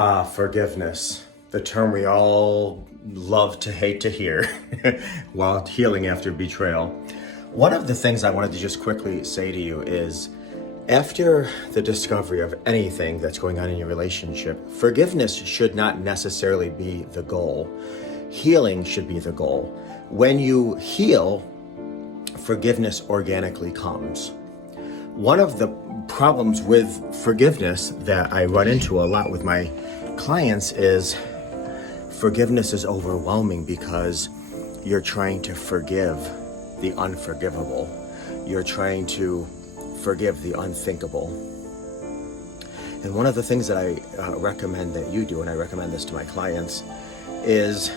Forgiveness, the term we all love to hate to hear while healing after betrayal. One of the things I wanted to just quickly say to you is after the discovery of anything that's going on in your relationship, forgiveness should not necessarily be the goal. Healing should be the goal. When you heal, forgiveness organically comes. One of the problems with forgiveness that I run into a lot with my clients is forgiveness is overwhelming because you're trying to forgive the unforgivable. You're trying to forgive the unthinkable. And one of the things that I recommend that you do, and I recommend this to my clients, is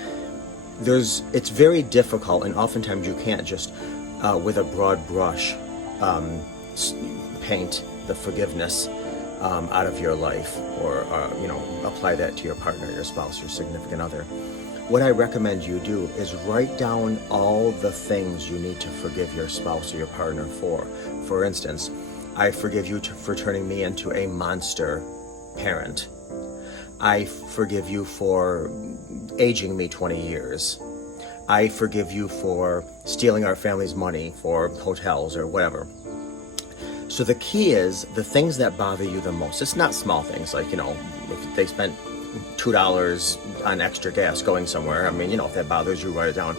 it's very difficult, and oftentimes you can't just with a broad brush paint the forgiveness out of your life, or apply that to your partner, your spouse, your significant other. What I recommend you do is write down all the things you need to forgive your spouse or your partner for. For instance, I forgive you for turning me into a monster parent. I forgive you for aging me 20 years. I forgive you for stealing our family's money for hotels or whatever. So the key is the things that bother you the most. It's not small things like, if they spent $2 on extra gas going somewhere. I mean, if that bothers you, write it down.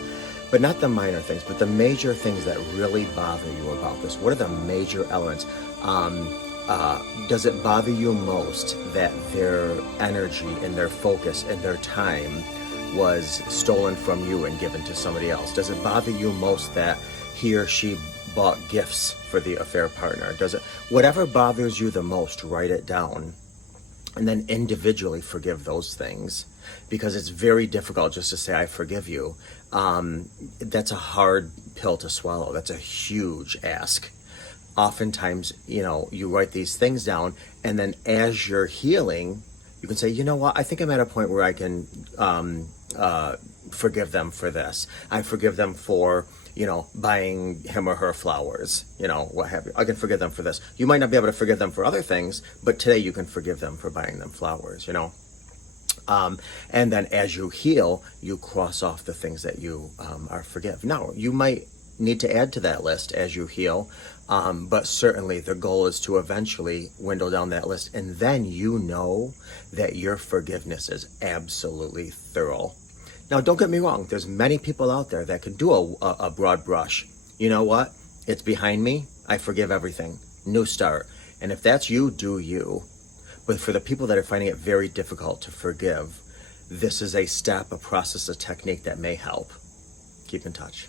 But not the minor things, but the major things that really bother you about this. What are the major elements? Does it bother you most that their energy and their focus and their time was stolen from you and given to somebody else? Does it bother you most that he or she bought gifts for the affair partner? Whatever bothers you the most, write it down and then individually forgive those things, because it's very difficult just to say, I forgive you. That's a hard pill to swallow. That's a huge ask. Oftentimes, you write these things down, and then as you're healing, you can say, you know what, I think I'm at a point where I can forgive them for this. I forgive them for buying him or her flowers, what have you. I can forgive them for this. You might not be able to forgive them for other things, but today you can forgive them for buying them flowers, and then as you heal, you cross off the things that you are forgive. Now, you might need to add to that list as you heal, but certainly the goal is to eventually window down that list, and then that your forgiveness is absolutely thorough. Now, don't get me wrong. There's many people out there that can do a broad brush. You know what? It's behind me. I forgive everything. New start. And if that's you, do you. But for the people that are finding it very difficult to forgive, this is a step, a process, a technique that may help. Keep in touch.